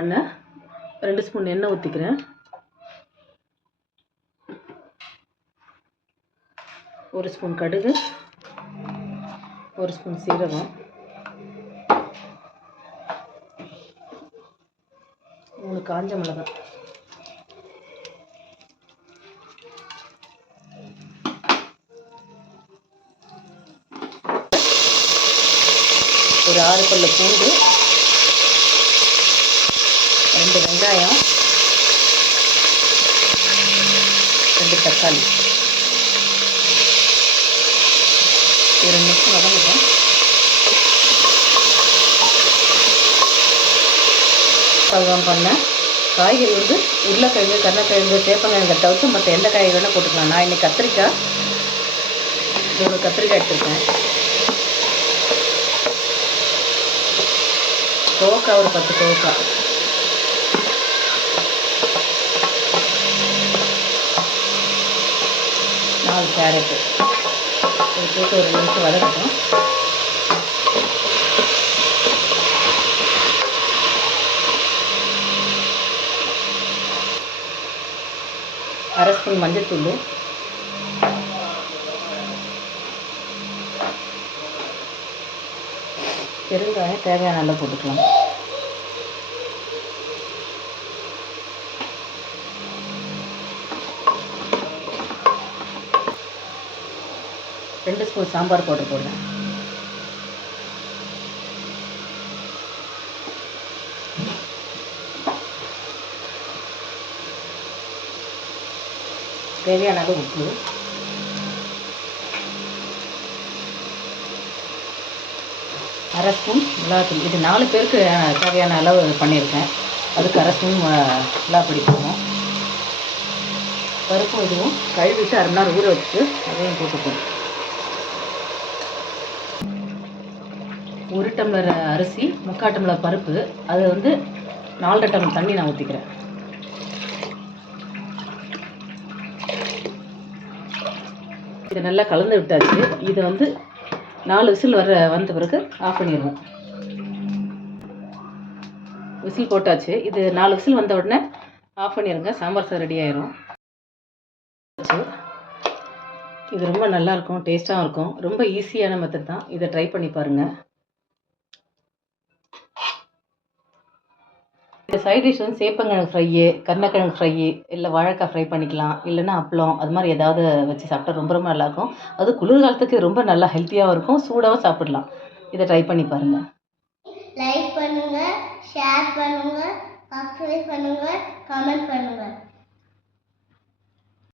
எண்ணெய் ரெண்டு ஸ்பூன் எண்ணெய் ஊற்றிக்கிறேன் ஒரு ஸ்பூன் கடுகு. ஒரு ஸ்பூன் சீரகம். மூணு காஞ்ச மிளகாய். ஒரு ஆறு பல்ல பூண்டு. ரெண்டு வெங்காயம் ரெண்டு தக்காளி. ஒரு ரெண்டு நிமிஷம் வதங்கிட்டோம். பழம் பண்ணேன். காய்கறி வந்து உருளைக்கிழங்கு கருணக்கிழங்கு சேப்பங்கிழங்கு தவிர்த்து மற்ற எந்த காய் வேணால் போட்டுக்கலாம். நான் இன்றைக்கி கத்திரிக்காய் மூணு கத்திரிக்காய் எடுத்துருக்கேன். கோவக்காய் ஒரு பத்து கோவக்காய் நாலு கேரட்டு இது போட்டு ஒரு நிமிஷம் வதக்கட்டும். அரை ஸ்பூன் மஞ்சத்தூள் பெருங்காயம் தேவையான அளவு போட்டுக்கலாம். ரெண்டு ஸ்பூன் சாம்பார் பவுடர் போடுறேன். தேவையான அளவு உப்பு. அரை ஸ்பூன் மிளகாத்தூள். இது நாலு பேருக்கு தேவையான அளவு பண்ணியிருக்கேன். அதுக்கு அரை ஸ்பூன் அஹ், மிளகாப்பொடி போடுவோம் பருப்பு இதுவும் கழுவிட்டு அரை மணி நேரம் ஊற வச்சுட்டு அதையும் போட்டுப்போம் ஒரு டம்ளர் அரிசி முக்கால் டம்ளர் பருப்பு அது வந்து நாலரை டம்ளர் தண்ணி நான் ஊற்றிக்கிறேன் இதை நல்லா கலந்து விட்டாச்சு. இதை வந்து நாலு விசில் வர வந்த பிறகு ஆஃப் பண்ணிடுவோம் விசில் போட்டாச்சு. இது நாலு விசில் வந்த உடனே ஆஃப் பண்ணிடுங்க. சாம்பார் சார் ரெடி ஆயிரும். இது ரொம்ப நல்லாயிருக்கும் டேஸ்ட்டாகவும் இருக்கும். ரொம்ப ஈஸியான மெத்தட் தான். இதை ட்ரை பண்ணி பாருங்கள் இந்த சைட் டிஷ் வந்து சேப்பங்கிழங்கு ஃப்ரையு கருணக்கிழங்கு ஃப்ரையு இல்லை வாழைக்காய் ஃப்ரை பண்ணிக்கலாம். இல்லைன்னா அப்பளம் அது மாதிரி ஏதாவது வச்சு சாப்பிட்டா ரொம்ப ரொம்ப நல்லாயிருக்கும். அது குளிர்காலத்துக்கு ரொம்ப நல்லா ஹெல்த்தியாகவும் இருக்கும். சூடாகவும் சாப்பிடலாம். இதை ட்ரை பண்ணி பாருங்கள் லைக் பண்ணுங்கள் ஷேர் பண்ணுங்கள் சப்ஸ்கிரைப் பண்ணுங்கள் கமெண்ட் பண்ணுங்கள்